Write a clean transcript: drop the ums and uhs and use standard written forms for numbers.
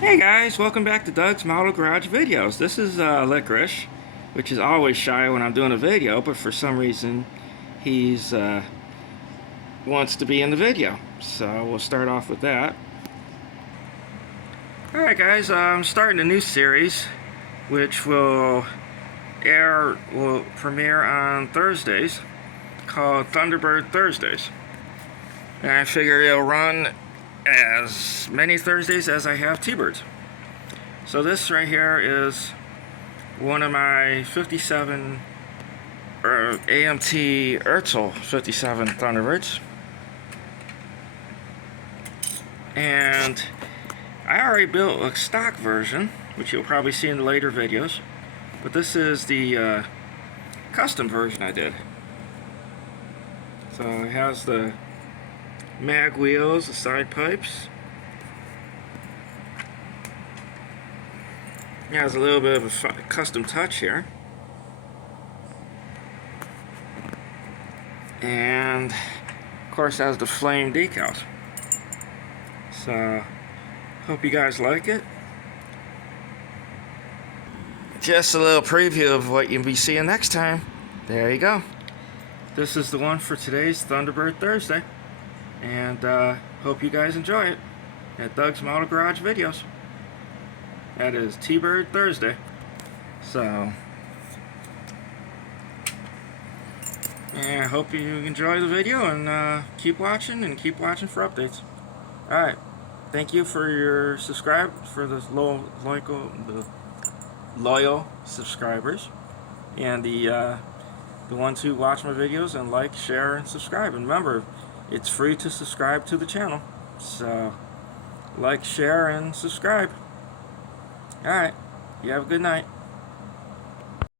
Hey guys, welcome back to Doug's Model Garage Videos. This is Licorice, which is always shy when I'm doing a video, but for some reason he's wants to be in the video. So we'll start off with that. Alright guys, I'm starting a new series which will premiere on Thursdays, called Thunderbird Thursdays. And I figure it'll run as many Thursdays as I have T-Birds. So this right here is one of my 57 AMT Ertl 57 Thunderbirds. And I already built a stock version, which you'll probably see in the later videos. But this is the custom version I did. So it has the mag wheels, the side pipes. It has a little bit of a custom touch here. And of course it has the flame decals. So hope you guys like it. Just a little preview of what you'll be seeing next time. There you go. This is the one for today's Thunderbird Thursday. And hope you guys enjoy it at Doug's Model Garage Videos. That is T-Bird Thursday. So, yeah, I hope you enjoy the video and keep watching for updates. Alright, thank you for your the loyal subscribers, and the ones who watch my videos and like, share, and subscribe. And remember, it's free to subscribe to the channel. So, like, share, and subscribe. Alright, you have a good night.